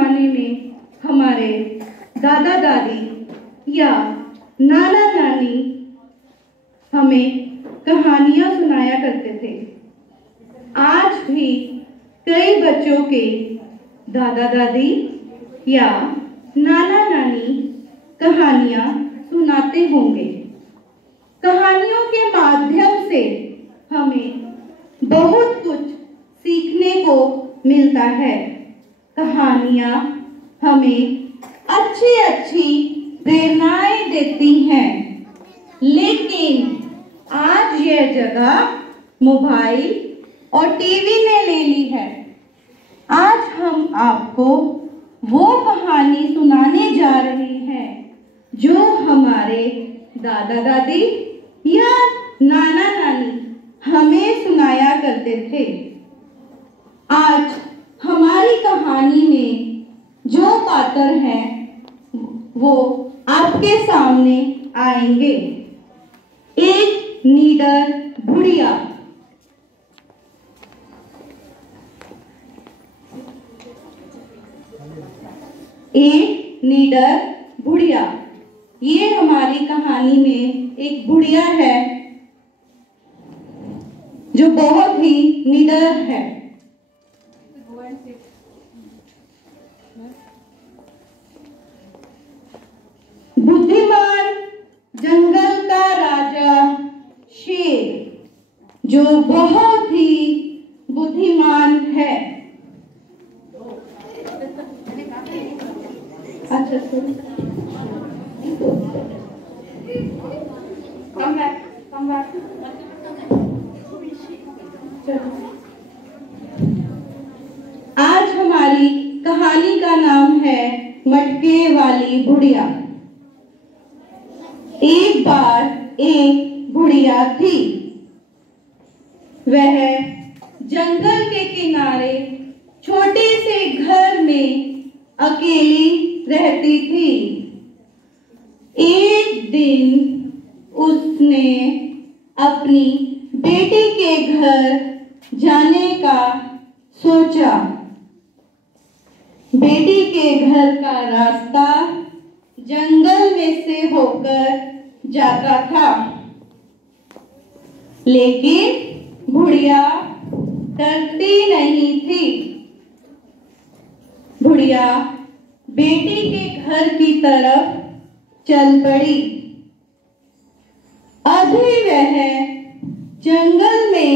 जमाने में हमारे दादा दादी या नाना नानी हमें कहानियां सुनाया करते थे। आज भी कई बच्चों के दादा दादी या नाना नानी कहानियां सुनाते होंगे। कहानियों के माध्यम से हमें बहुत कुछ सीखने को मिलता है। कहानियां हमें अच्छी अच्छी प्रेरणाएं देती हैं, लेकिन आज यह जगह मोबाइल और टीवी ने ले ली है। आज हम आपको वो कहानी सुनाने जा रहे हैं जो हमारे दादा दादी या नाना नानी हमें सुनाया करते थे। आज हमारी कहानी में जो पात्र हैं वो आपके सामने आएंगे। एक नीडर बुढ़िया। एक नीडर बुढ़िया। ये हमारी कहानी में एक बुढ़िया है जो बहुत ही निडर है। बुद्धिमान जंगल का राजा शेर जो बहुत ही बुद्धिमान है। अच्छा आज हमारी कहानी का नाम है मटके वाली बुढ़िया। एक बार एक बुढ़िया थी। वह जंगल के किनारे छोटे से घर में अकेली रहती थी। एक दिन उसने अपनी बेटी के घर जाने का सोचा। बेटी के घर का रास्ता जंगल में से होकर जाता था, लेकिन बुढ़िया डरती नहीं थी। बुढ़िया बेटी के घर की तरफ चल पड़ी। अभी वह जंगल में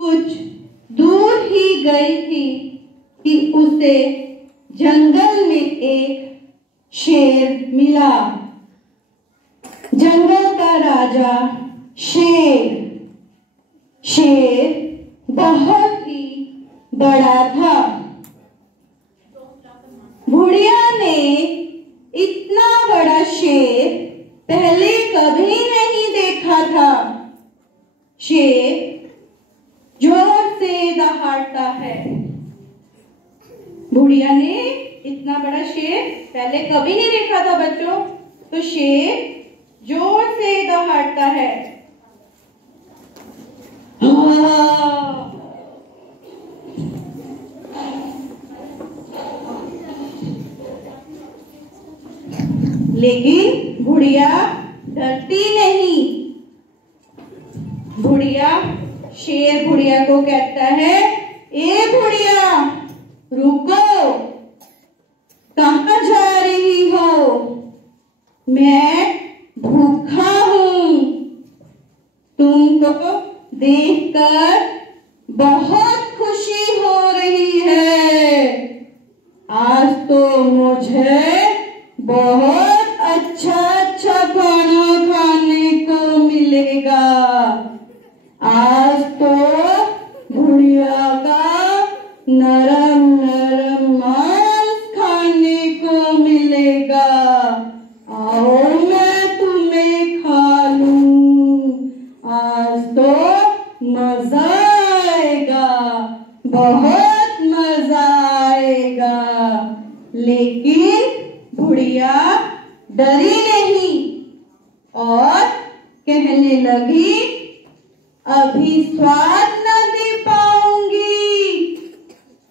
कुछ दूर ही गई थी कि उसे जंगल में एक शेर मिला। जंगल का राजा शेर। शेर बहुत ही बड़ा था। बुढ़िया ने इतना बड़ा शेर पहले कभी नहीं देखा था। शेर जोर से दहाड़ता है। बुढ़िया ने इतना बड़ा शेर पहले कभी नहीं देखा था बच्चों। तो शेर जोर से दहाड़ता है। लेकिन बुढ़िया डरती नहीं। बुढ़िया शेर बुढ़िया को कहता है, ए बुढ़िया रुको, कहाँ जा रही हो? मैं भूखा हूँ। तुमको देखकर बहुत खुशी हो रही है। आज तो मुझे बहुत अच्छा अच्छा खाना खाने को मिलेगा। आज तो बुढ़िया का नरम नरम मांस खाने को मिलेगा। आओ मैं तुम्हें खा लूं। आज तो मजा आएगा, बहुत मजा आएगा। लेकिन बुढ़िया डरी नहीं और कहने लगी, अभी स्वाद न दे पाऊंगी,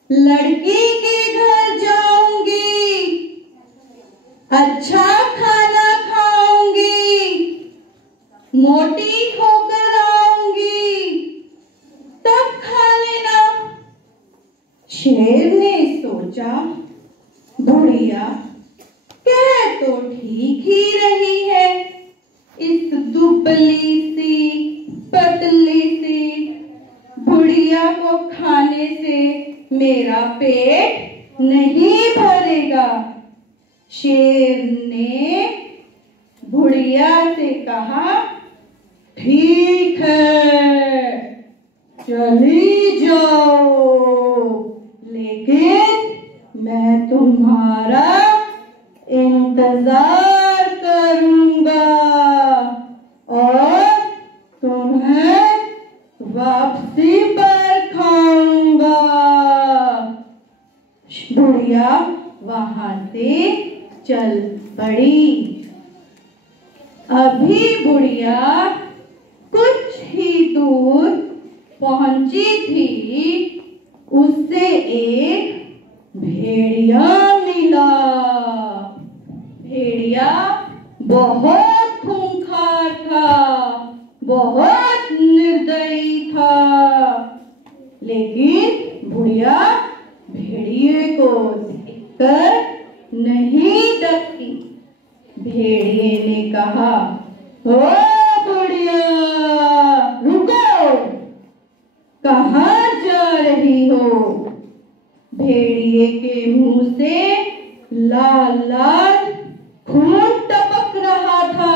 लड़की के घर जाऊंगी। अच्छा खाना खाऊंगी, मोटी होकर आऊंगी, तब खा लेना। शेर ने सोचा, बुढ़िया कह तो ठीक ही रही है, इस दुबली सी पतली सी बुढ़िया को खाने से मेरा पेट नहीं भरेगा। शेर ने बुढ़िया से कहा, ठीक है चली जाओ, लेकिन मैं तुम्हारा इंतजार करूंगा और तुम्हें वापसी पर खाऊंगा। बुढ़िया वहां से चल पड़ी। अभी बुढ़िया कुछ ही दूर पहुंची थी, उससे एक भेड़िया मिला। भेड़िया बहुत खूंखार था, बहुत निर्दयी था, लेकिन बुढ़िया भेड़िए को देखकर नहीं डरती। भेड़िए ने कहा, ओ बुढ़िया रुको, कहाँ जा रही हो? भेड़िए के मुंह से लाल लाल खून टपक रहा था,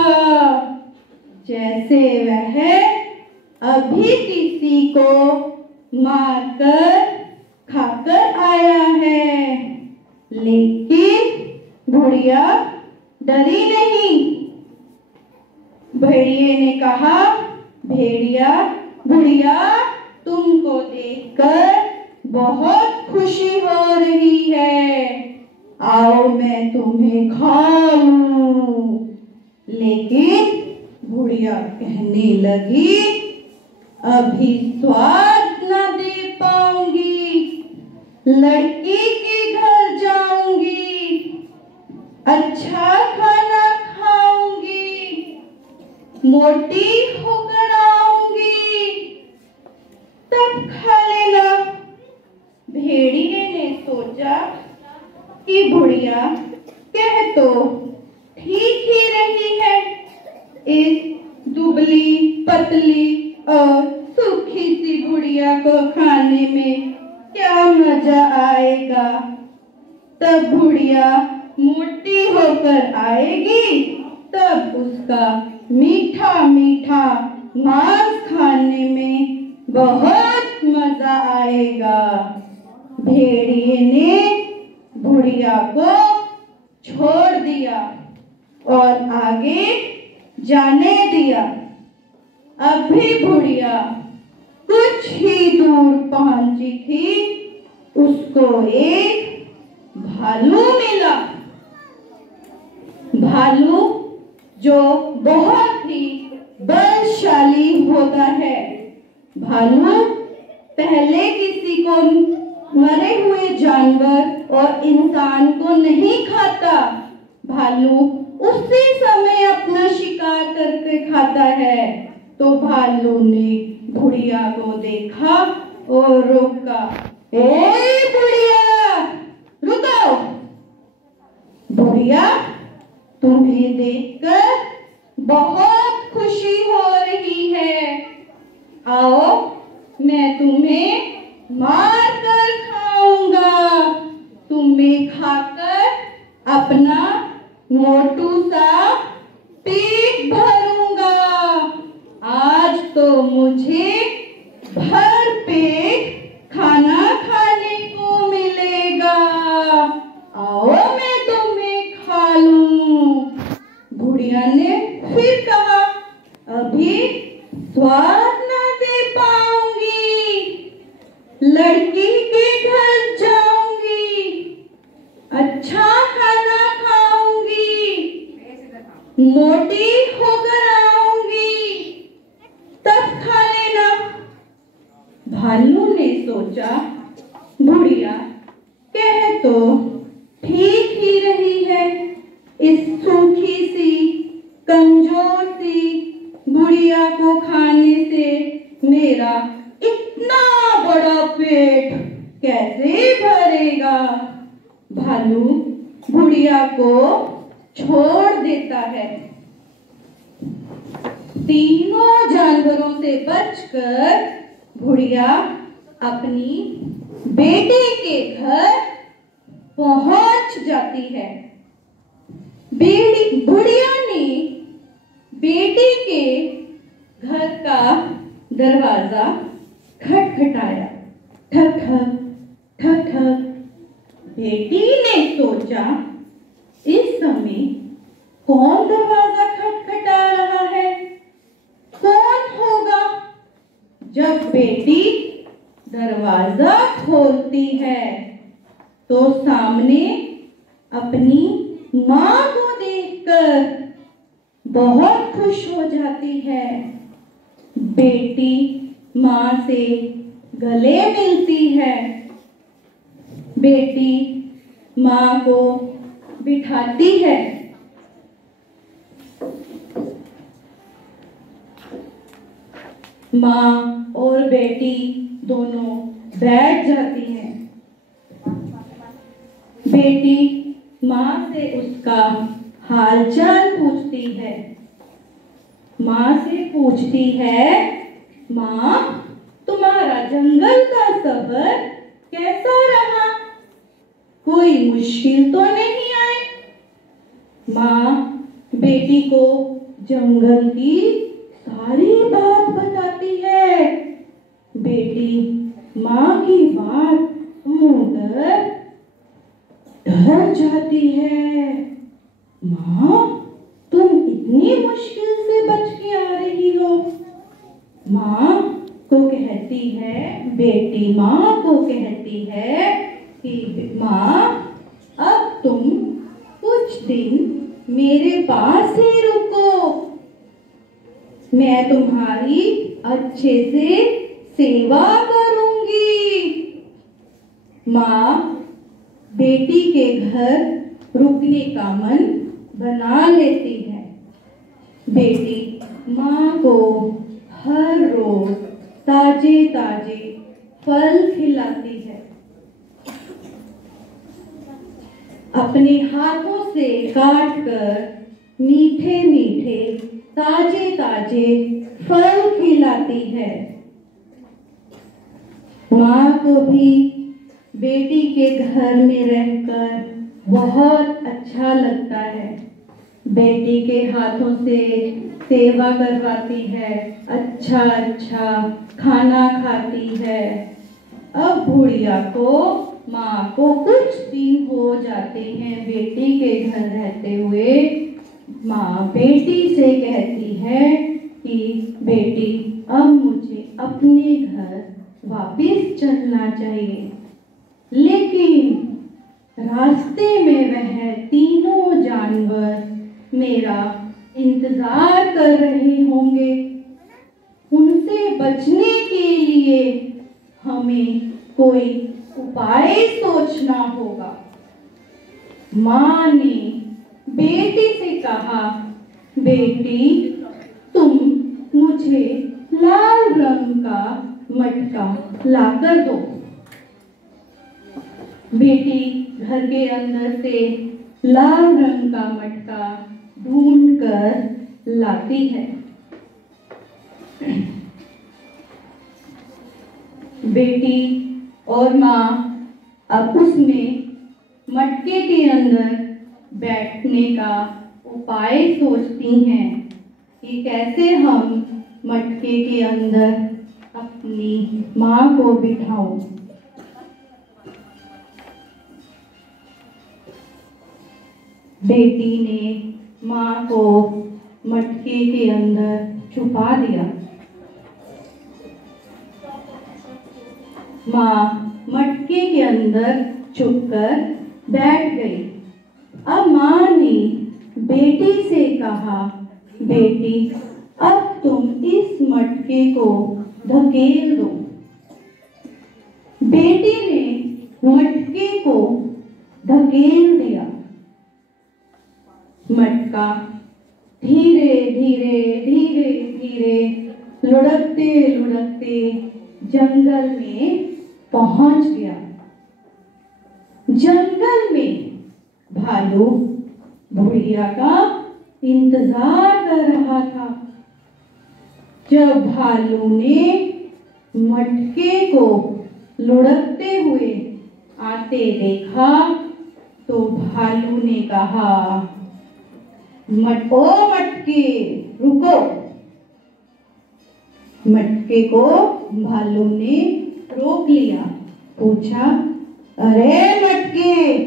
जैसे वह अभी किसी को मारकर खाकर आया है। लेकिन बुढ़िया डरी नहीं। भेड़िए ने कहा, बुढ़िया तुमको देखकर बहुत खुशी हो रही है, आओ मैं तुम्हें खा लूं। लेकिन बुढ़िया कहने लगी, अभी स्वाद न दे पाऊंगी, लड़की के घर जाऊंगी, अच्छा खाना खाऊंगी, मोटी होकर आऊंगी, तब खा लेना। भेड़िए ने सोचा कि बुढ़िया कह तो ठीक ही रही है, इस दुबली पतली और सूखी सी बुढ़िया को खाने में क्या मजा आएगा। तब बुढ़िया मोटी होकर आएगी, तब उसका मीठा मीठा मांस खाने में बहुत मजा आएगा। भेड़िए ने बुढ़िया को छोड़ दिया और आगे जाने दिया। अभी बुढ़िया कुछ ही दूर पहुंची थी, उसको एक भालू मिला। भालू जो बहुत ही बलशाली होता है। भालू पहले किसी को मरे हुए जानवर और इंसान को नहीं खाता। भालू उसी समय अपना शिकार करके खाता है। तो भालू ने बुढ़िया को देखा और रोका, ए बुढ़िया रुको। बुढ़िया तुम्हें देखकर बहुत खुशी हो रही है, आओ मैं तुम्हें मार कर खाऊंगा, तुम्हें खाकर अपना मोटू सा पेट भरूंगा। आज तो मुझे भर पेट खाना खाने को मिलेगा, आओ मैं तुम्हें खा लूं। बुढ़िया ने फिर कहा, अभी स्वाद न दे पाऊंगी, लड़की के घर जाऊंगी, अच्छा खाना खाऊंगी, मोटी होकर आऊंगी, तब खा लेना। भालू ने सोचा, बुढ़िया कह तो ठीक ही रही है, इस सूखी सी कमजोर सी गुड़िया को खाने से मेरा इतना बड़ा पेट कैसे भरेगा। भालू गुड़िया को छोड़ देता है। तीनों जानवरों से बचकर गुड़िया अपनी बेटे के घर पहुंच जाती है। बुढ़िया ने बेटे के घर का दरवाजा खटखटाया। ठक ठक ठक ठक। बेटी ने सोचा, इस समय कौन दरवाजा खटखटा रहा है, कौन होगा। जब बेटी दरवाजा खोलती है तो सामने अपनी माँ को देखकर बहुत खुश हो जाती है। बेटी माँ से गले मिलती है। बेटी माँ को बिठाती है। माँ और बेटी दोनों बैठ जाती हैं। बेटी माँ से उसका हालचाल पूछती है। माँ से पूछती है, माँ तुम्हारा जंगल का सफर कैसा रहा, कोई मुश्किल तो नहीं आई। माँ बेटी को जंगल की सारी बात बताती है। बेटी माँ की बात सुनकर डर जाती है। माँ तुम इतनी मुश्किल से बच के आ रही हो। माँ को कहती है, बेटी माँ को कहती है कि माँ अब तुम कुछ दिन मेरे पास ही रुको, मैं तुम्हारी अच्छे से सेवा करूंगी। माँ बेटी के घर रुकने का मन बना लेती है। बेटी माँ को हर रोज ताजे ताजे फल खिलाती है। अपने हाथों से काट कर मीठे मीठे ताजे ताजे फल खिलाती है। माँ को भी बेटी के घर में रहकर बहुत अच्छा लगता है। बेटी के हाथों से सेवा करवाती है, अच्छा अच्छा खाना खाती है। अब बुढ़िया को माँ को कुछ दिन हो जाते हैं बेटी के घर रहते हुए। माँ बेटी से कहती है कि बेटी अब मुझे अपने घर वापस चलना चाहिए। लेकिन रास्ते में वह तीनों जानवर मेरा इंतजार कर रहे होंगे। उनसे बचने के लिए हमें कोई उपाय सोचना होगा। माँ ने बेटी से कहा, बेटी तुम मुझे लाल रंग का मटका लाकर दो। बेटी घर के अंदर से लाल रंग का मटका ढूंढकर लाती है। बेटी और माँ अब उसमें मटके के अंदर बैठने का उपाय सोचती हैं कि कैसे हम मटके के अंदर अपनी माँ को बिठाऊं। बेटी ने माँ को मटके के अंदर छुपा दिया। माँ मटके के अंदर छुपकर बैठ गई। अब माँ ने बेटी से कहा, बेटी अब तुम इस मटके को धकेल दो। बेटी ने मटके को धकेल दिया। मटका धीरे धीरे धीरे धीरे लुढ़कते लुढ़कते जंगल में पहुंच गया। जंगल में भालू बुढ़िया का इंतजार कर रहा था। जब भालू ने मटके को लुढ़कते हुए आते देखा तो भालू ने कहा, ओ मटके रुको। मटके को भालू ने रोक लिया। पूछा, अरे मटके,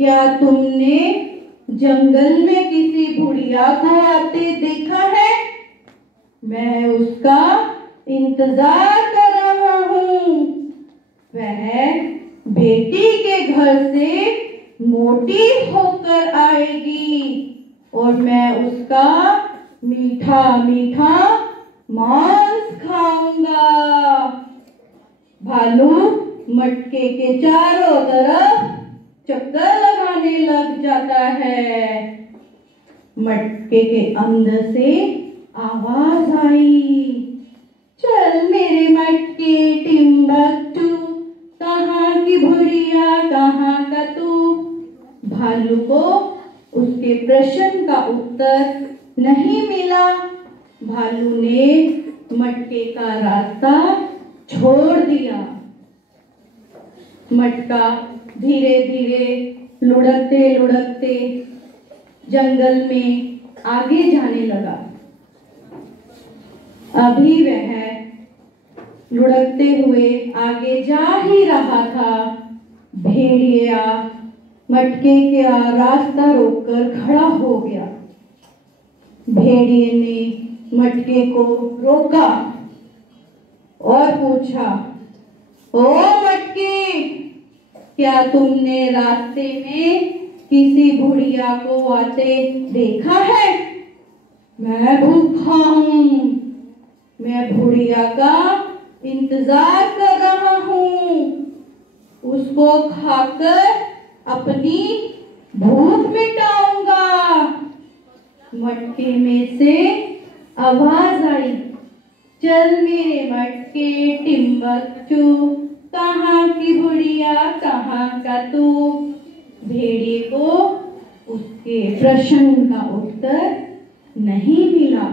क्या तुमने जंगल में किसी बुढ़िया को आते देखा है? मैं उसका इंतजार कर रहा हूँ। वह बेटी के घर से मोटी होकर आएगी और मैं उसका मीठा मीठा मांस खाऊंगा। भालू मटके के चारों तरफ चक्कर लगाने लग जाता है। मटके के अंदर से आवाज आई, चल मेरे मटके टिम्बकटू, कहाँ की बुढ़िया कहाँ का तू। भालू को उसके प्रश्न का उत्तर नहीं मिला। भालू ने मटके का रास्ता छोड़ दिया। मटका धीरे धीरे लुढ़कते लुढ़कते जंगल में आगे जाने लगा। अभी वह लुढ़कते हुए आगे जा ही रहा था, भेड़िया मटके का रास्ता रोककर खड़ा हो गया। भेड़िए ने मटके को रोका और पूछा, ओ मटके, क्या तुमने रास्ते में किसी बुढ़िया को आते देखा है? मैं भूखा हूँ, मैं बुढ़िया का इंतजार कर रहा हूँ। उसको खाकर अपनी भूख मिटाऊंगा। मटके में से आवाज आई, चल मेरे मटके टिम्बकटू, कहाँ की बुढ़िया कहाँ का तू। भेड़िए को उसके प्रश्न का उत्तर नहीं मिला।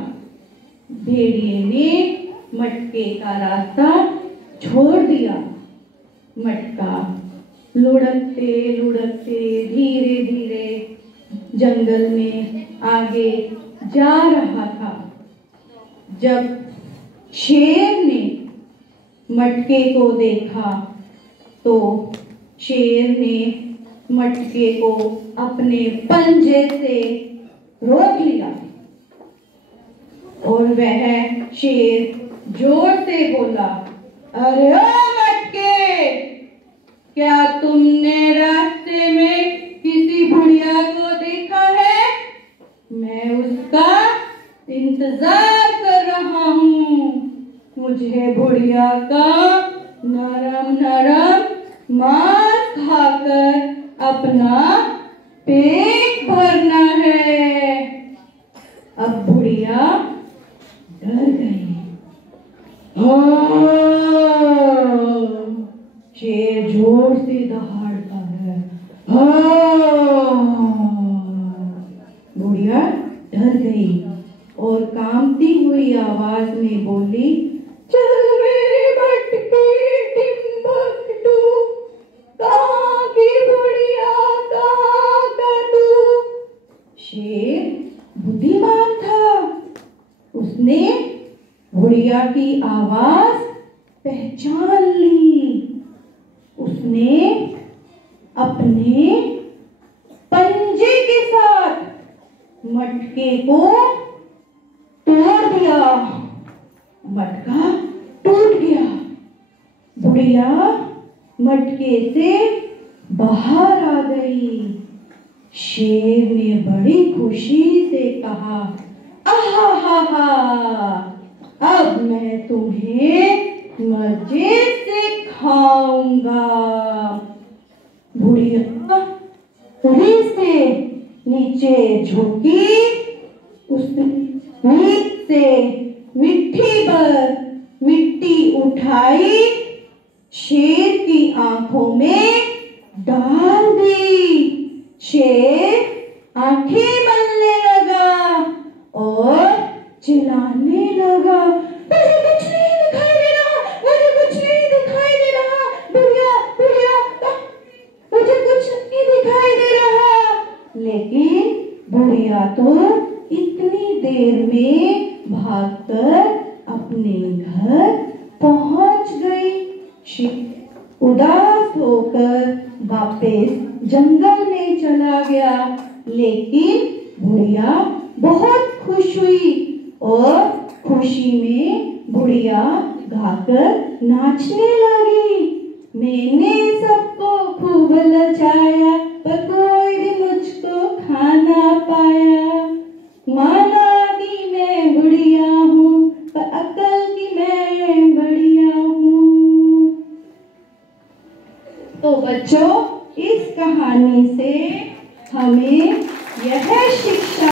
भेड़िए ने मटके का रास्ता छोड़ दिया। मटका लुढ़कते लुढ़कते धीरे धीरे जंगल में आगे जा रहा था। जब शेर ने मटके को देखा तो शेर ने मटके को अपने पंजे से रोक लिया और वह शेर जोर से बोला, अरे ओ मटके, क्या तुमने रास्ते में किसी बुढ़िया को देखा है? मैं उसका इंतजार कर रहा हूँ। मुझे बुढ़िया का नरम नरम मांस खाकर अपना पेट भरना है। अब बुढ़िया डर गई। शेर जोर से दहाड़ता है। बुढ़िया डर गई और कांपती हुई आवाज में बोली, चल मेरे मटके टिम्बकटू, कहाँ की बुढ़िया कहाँ का तू। शेर बुद्धिमान था। उसने बुढ़िया की आवाज पहचान ली। उसने अपने पंजे के साथ मटके को तोड़ दिया। मटका टूट गया। बुढ़िया मटके से बाहर आ गई। शेर ने बड़ी खुशी से कहा, आहा हा हा, अब मैं तुम्हें मजे से खाऊंगा। बुढ़िया तभी से नीचे झुकी, उसने नीचे से मिट्टी पर मिट्टी उठाई, शेर की आंखों में डाल दी। शेर आंखें मलने लगा और चिल्लाने लगा, मुझे कुछ नहीं दिखाई दे रहा, मुझे कुछ नहीं दिखाई दे रहा, बुढ़िया बुढ़िया मुझे कुछ नहीं दिखाई दे रहा। लेकिन बुढ़िया तो इतनी देर में भागकर अपने घर पहुंच गई। उदास होकर वापस जंगल में चला गया, लेकिन बुढ़िया बहुत खुश हुई और खुशी में बुढ़िया गाकर नाचने लगी। मैंने सबको खूब लचाया, पर कोई भी मुझको खा ना पाया। माना कि मैं बुढ़िया हूँ, पर अक्ल की मैं बढ़िया हूँ। तो बच्चों, इस कहानी से हमें यह शिक्षा